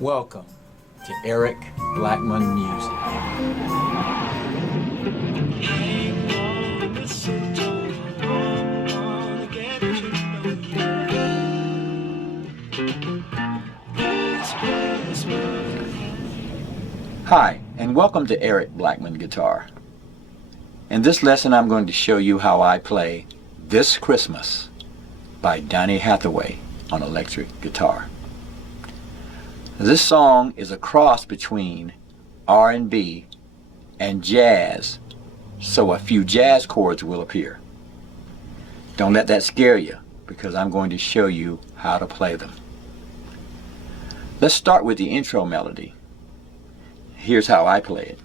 Welcome to Eric Blackmon Music. Hi, and welcome to Eric Blackmon Guitar. In this lesson I'm going to show you how I play This Christmas by Donny Hathaway on electric guitar. This song is a cross between R&B and jazz, so a few jazz chords will appear. Don't let that scare you, because I'm going to show you how to play them. Let's start with the intro melody. Here's how I play it.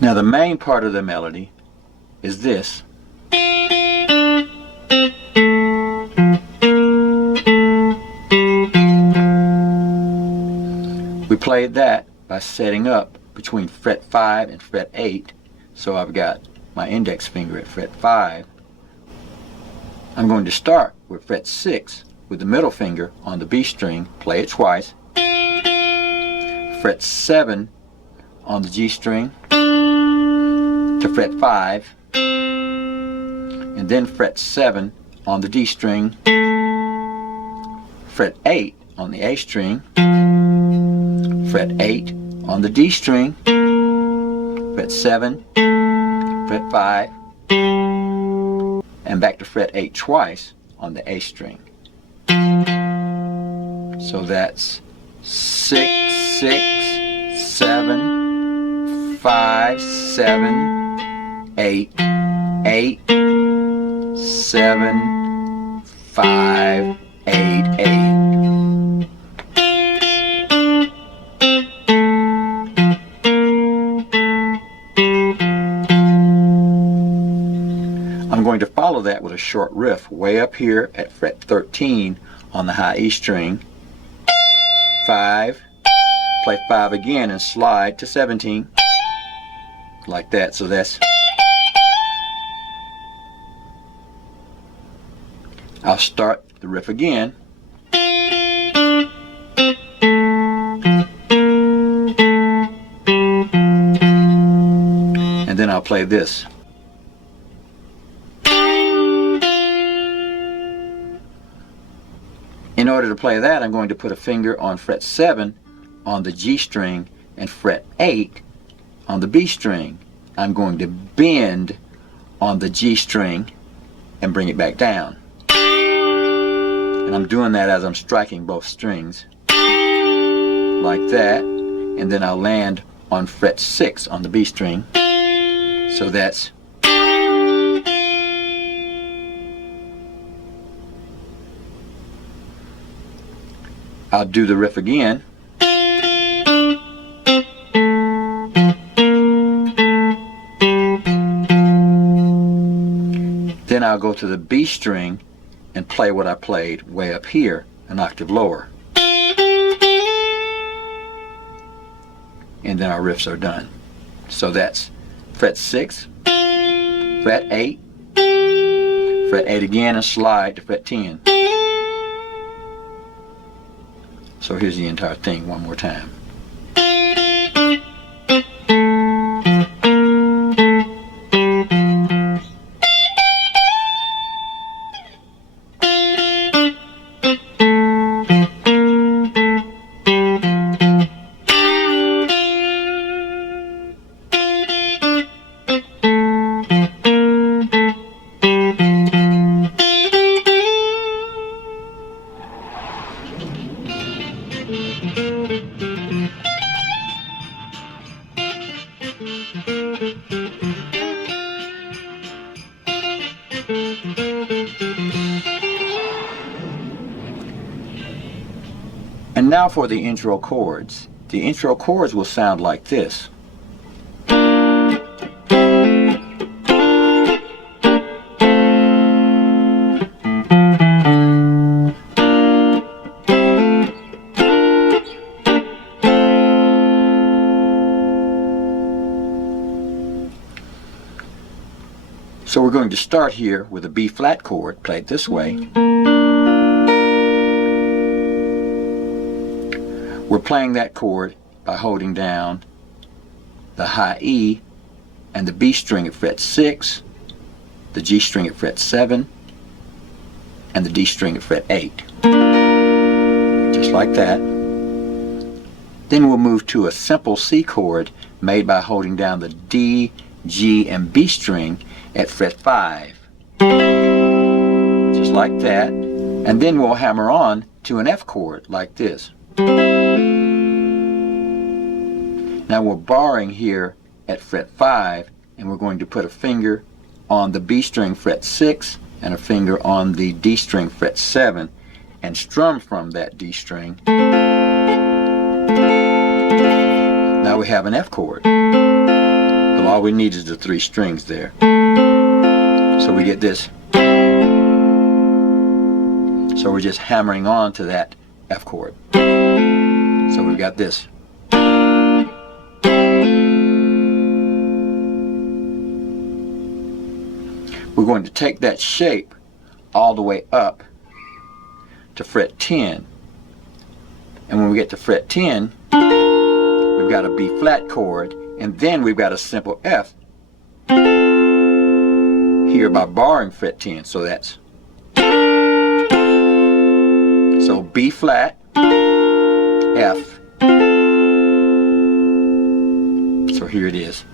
Now the main part of the melody is this. We played that by setting up between fret 5 and fret 8. So I've got my index finger at fret 5. I'm going to start with fret 6 with the middle finger on the B string, play it twice. Fret 7 on the G string to fret 5, and then fret 7 on the D string, fret 8 on the A string, fret 8 on the D string, fret 7, fret 5, and back to fret 8 twice on the A string. So that's 6, 6, 7, 5, 7, 8, 8, 7, 5, 8, 8. I'm going to follow that with a short riff way up here at fret 13 on the high E string. 5, play 5 again and slide to 17. Like that, so that's. I'll start the riff again. And then I'll play this. In order to play that, I'm going to put a finger on fret 7 on the G string and fret 8 on the B string. I'm going to bend on the G string and bring it back down. And I'm doing that as I'm striking both strings, like that, and then I'll land on fret 6 on the B string. So that's. I'll do the riff again. Then I'll go to the B string and play what I played way up here, an octave lower. And then our riffs are done. So that's fret 6, fret 8, fret 8 again and slide to fret 10. So here's the entire thing one more time. And now for the intro chords. The intro chords will sound like this. So we're going to start here with a B flat chord, played this way. We're playing that chord by holding down the high E and the B string at fret 6, the G string at fret 7, and the D string at fret 8. Just like that. Then we'll move to a simple C chord made by holding down the D, G, and B string at fret 5. Just like that. And then we'll hammer on to an F chord like this. Now we're barring here at fret 5, and we're going to put a finger on the B string fret 6 and a finger on the D string fret 7 and strum from that D string. Now we have an F chord, but all we need is the 3 strings there. So we get this. So we're just hammering on to that F chord. So we've got this. We're going to take that shape all the way up to fret 10. And when we get to fret 10, we've got a B flat chord, and then we've got a simple F here by barring fret 10. So that's B flat, F. So here it is.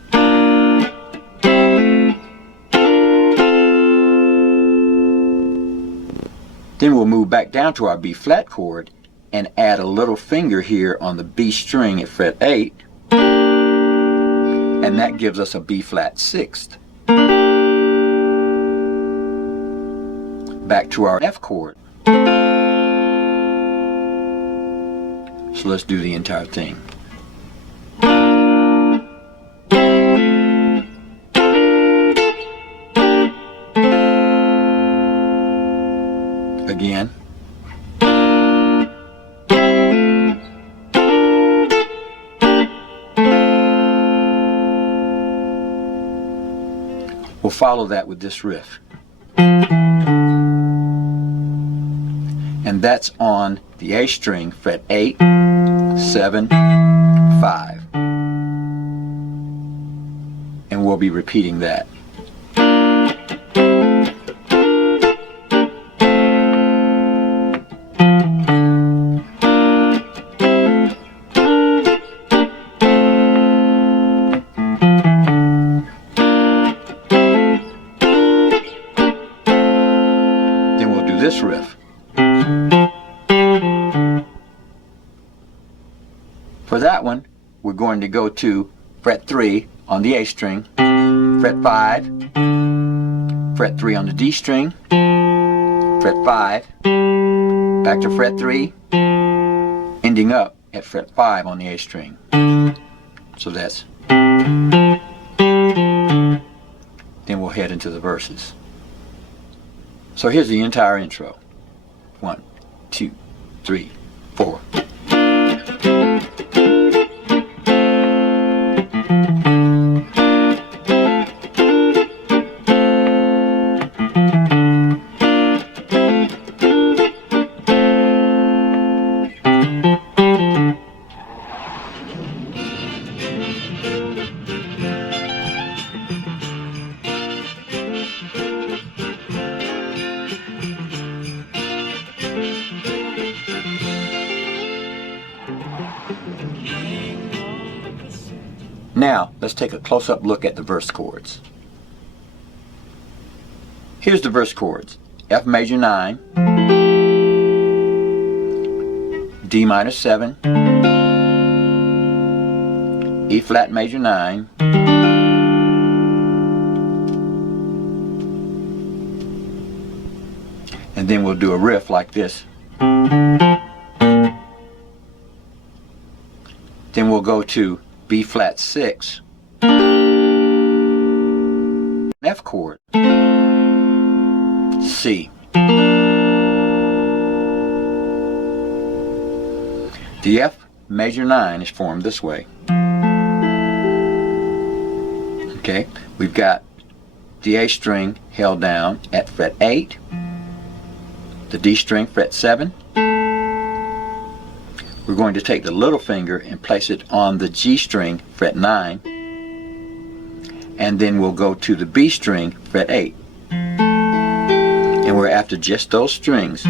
Then we'll move back down to our B flat chord and add a little finger here on the B string at fret 8, and that gives us a B flat 6th. Back to our F chord. So let's do the entire thing. Again. We'll follow that with this riff. And that's on the A string, fret 8, 7, 5. And we'll be repeating that. This riff. For that one, we're going to go to fret 3 on the A string, fret 5, fret 3 on the D string, fret 5, back to fret 3, ending up at fret 5 on the A string. So that's. Then we'll head into the verses. So here's the entire intro. 1, 2, 3, 4. Now, let's take a close-up look at the verse chords. Here's the verse chords. F major 9, D minor 7, E flat major 9, and then we'll do a riff like this. Then we'll go to B flat 6, F chord, C. The F major 9 is formed this way. Okay, we've got the A string held down at fret 8, the D string fret 7. We're going to take the little finger and place it on the G string fret 9, and then we'll go to the B string fret 8, and we're after just those strings.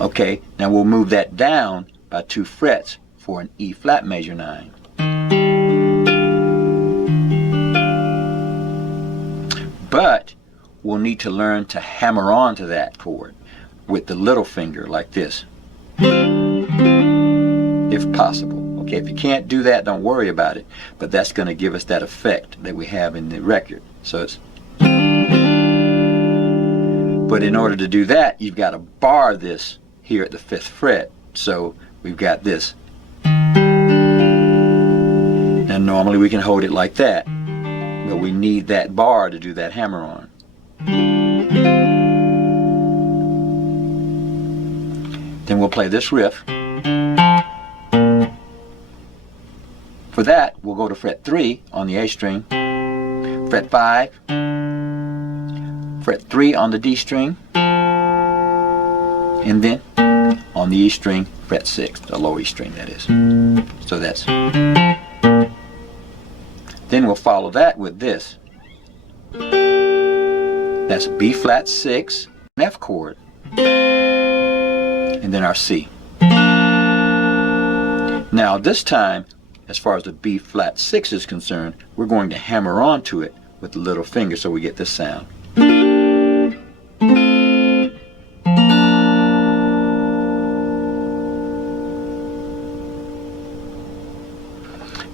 Okay, now we'll move that down by 2 frets for an E flat major 9. But we'll need to learn to hammer on to that chord with the little finger like this, if possible. Okay, if you can't do that, don't worry about it, but that's going to give us that effect that we have in the record. So it's, but in order to do that, you've got to bar this here at the 5th fret. So we've got this. Now normally we can hold it like that, but we need that bar to do that hammer on. Then we'll play this riff. For that, we'll go to fret 3 on the A string, fret 5, fret 3 on the D string, and then on the E string, fret 6, the low E string that is. So that's. Then we'll follow that with this. That's B flat 6, an F chord, and then our C. Now this time, as far as the B flat 6 is concerned, we're going to hammer onto it with the little finger so we get this sound.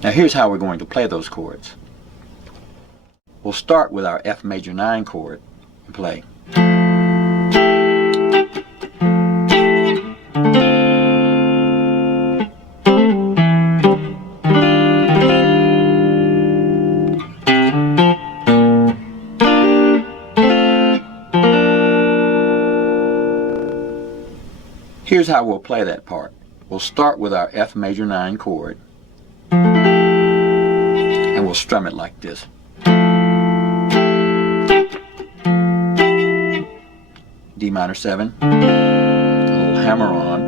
Now here's how we're going to play those chords. We'll start with our F major 9 chord and play. Here's how we'll play that part. We'll start with our F major 9 chord, and we'll strum it like this. D minor 7, a little hammer on,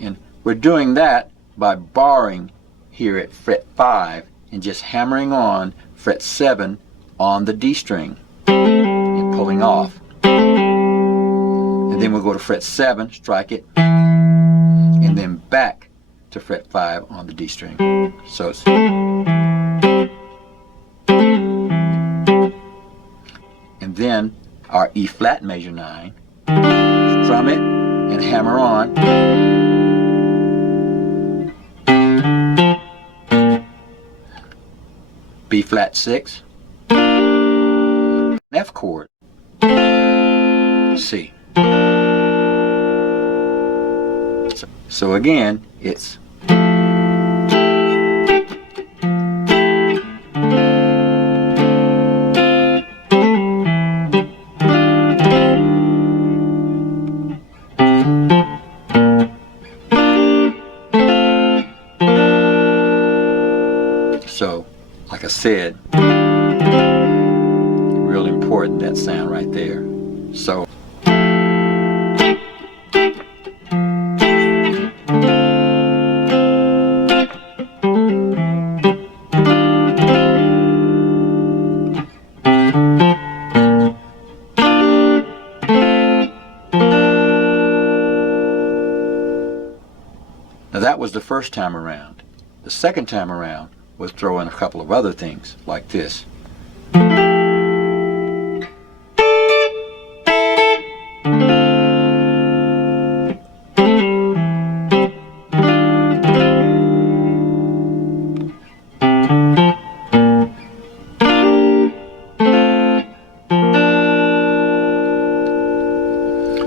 and we're doing that by barring here at fret 5 and just hammering on fret 7 on the D string and pulling off. And then we'll go to fret 7, strike it, and then back to fret 5 on the D string. So it's, and then our E flat major 9, strum it and hammer on, B flat 6, F chord, C. So again, it's so, like I said, real important, that sound right there. So now that was the first time around. The second time around was throw in a couple of other things like this.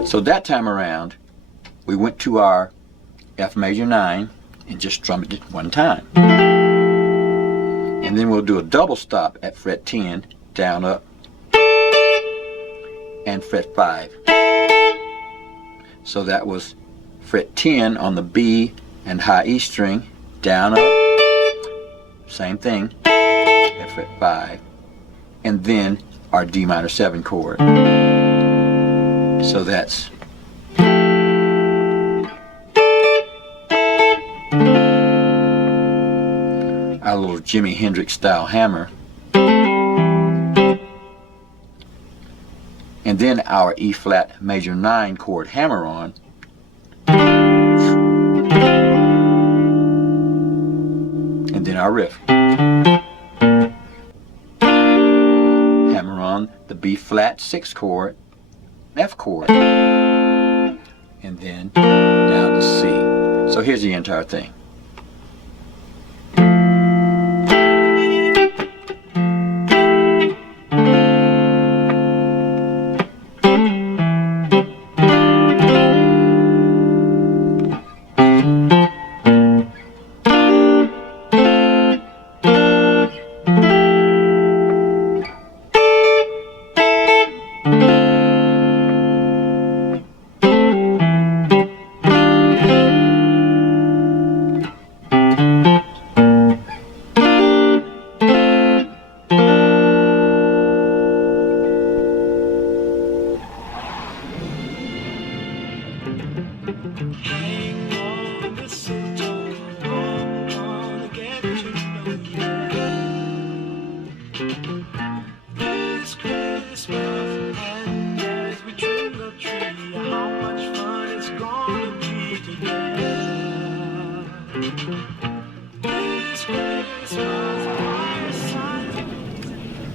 So that time around, we went to our F major 9 and just strummed it one time. And then we'll do a double stop at fret 10, down, up, and fret 5. So that was fret 10 on the B and high E string, down, up, same thing, at fret 5, and then our D minor 7 chord. So that's our little Jimi Hendrix style hammer, and then our E flat major 9 chord hammer on, and then our riff. Hammer on the B flat 6 chord, F chord, and then down to C. So here's the entire thing.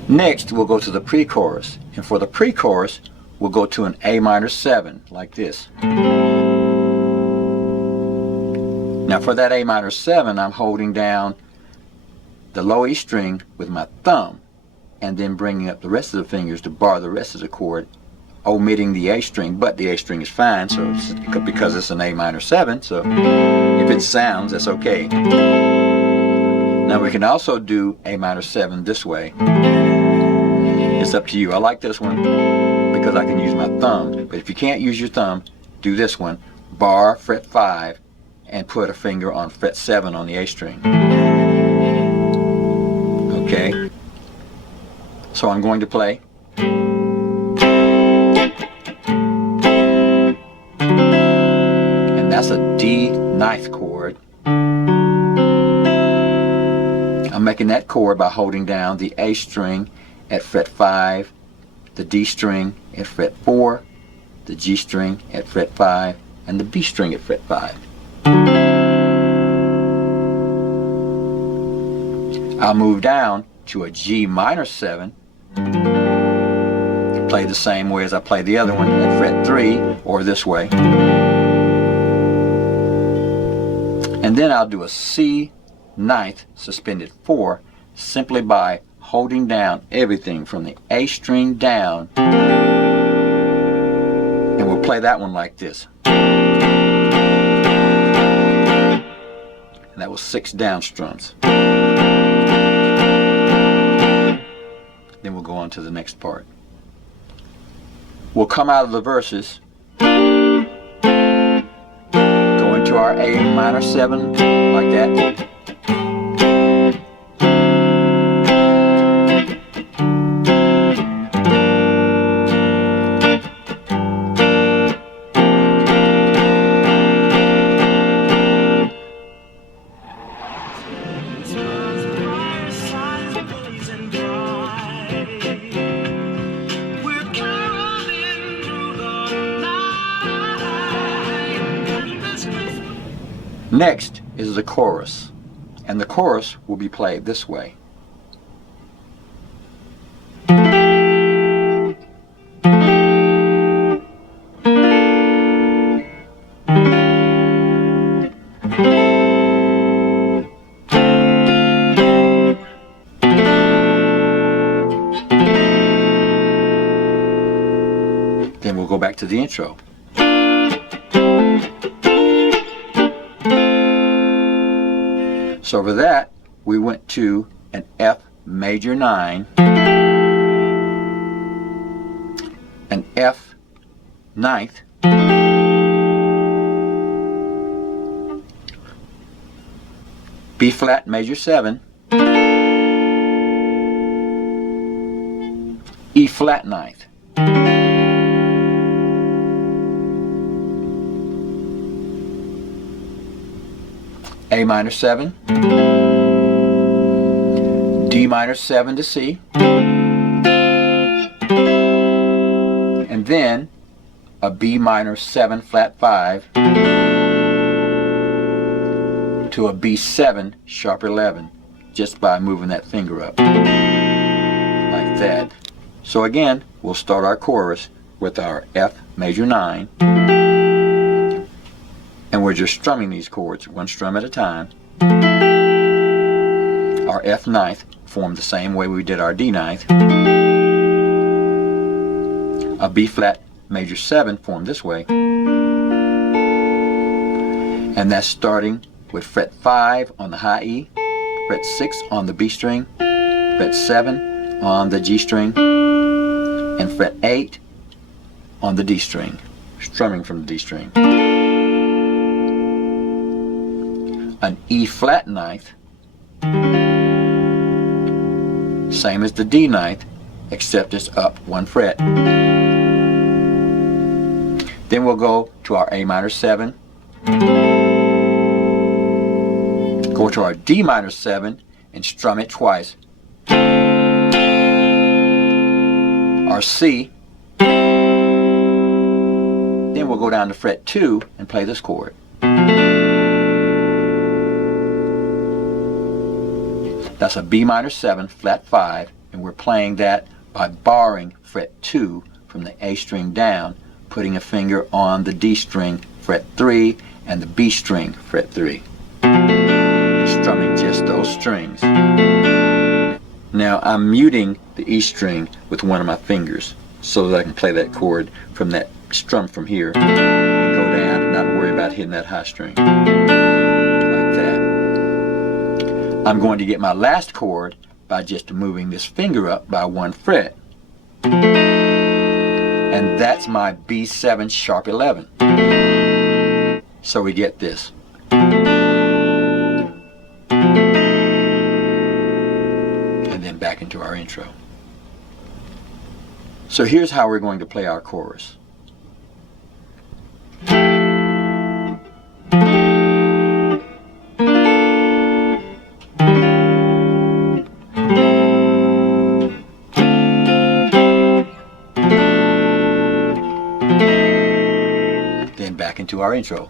Next, we'll go to the pre-chorus, and for the pre-chorus, we'll go to an A minor 7, like this. Now for that A minor 7, I'm holding down the low E string with my thumb, and then bringing up the rest of the fingers to bar the rest of the chord, omitting the A string, but the A string is fine, so because it's an A minor 7, so if it sounds, that's okay. Now we can also do A minor 7 this way. It's up to you. I like this one because I can use my thumb, but if you can't use your thumb, do this one. Bar fret 5 and put a finger on fret 7 on the A string. Okay? So I'm going to play. And that's a D 9th chord. I'm making that chord by holding down the A string at fret 5, the D string at fret 4, the G string at fret 5, and the B string at fret 5. I'll move down to a G minor 7, play the same way as I play the other one at fret 3, or this way. And then I'll do a C 9th suspended 4, simply by holding down everything from the A string down, and we'll play that one like this. And that was 6 down strums. Then we'll go on to the next part. We'll come out of the verses, go into our A minor 7 like that. Next is the chorus, and the chorus will be played this way. Then we'll go back to the intro. So for that, we went to an F major 9, an F 9th, B flat major 7, E flat ninth, A minor 7, D minor 7 to C, and then a B minor 7 flat 5 to a B7 sharp 11, just by moving that finger up like that. So again, we'll start our chorus with our F major 9, and we're just strumming these chords one strum at a time. Our F ninth formed the same way we did our D ninth. A B flat major 7 formed this way, and that's starting with fret 5 on the high E, fret 6 on the B string, fret 7 on the G string, and fret 8 on the D string, strumming from the D string. An E flat ninth, same as the D ninth, except it's up 1 fret. Then we'll go to our A minor 7, go to our D minor 7 and strum it twice. Our C, then we'll go down to fret 2 and play this chord. That's a B minor 7 flat 5, and we're playing that by barring fret 2 from the A string down, putting a finger on the D string fret 3 and the B string fret 3, and strumming just those strings. Now I'm muting the E string with one of my fingers so that I can play that chord from that strum from here and go down and not worry about hitting that high string like that. I'm going to get my last chord by just moving this finger up by 1 fret, and that's my B7 sharp 11. So we get this. And then back into our intro. So here's how we're going to play our chorus. Then back into our intro.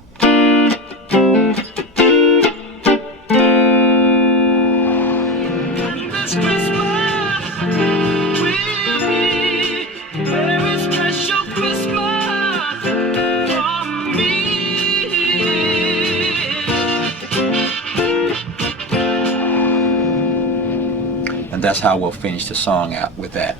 And that's how we'll finish the song out with that.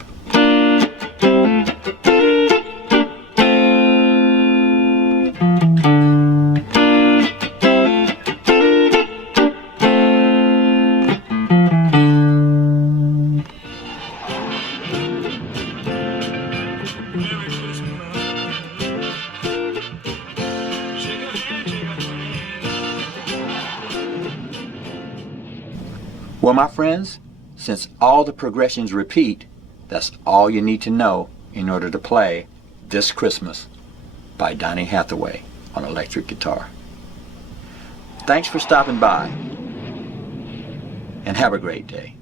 Well, my friends, since all the progressions repeat, that's all you need to know in order to play This Christmas by Donny Hathaway on electric guitar. Thanks for stopping by, and have a great day.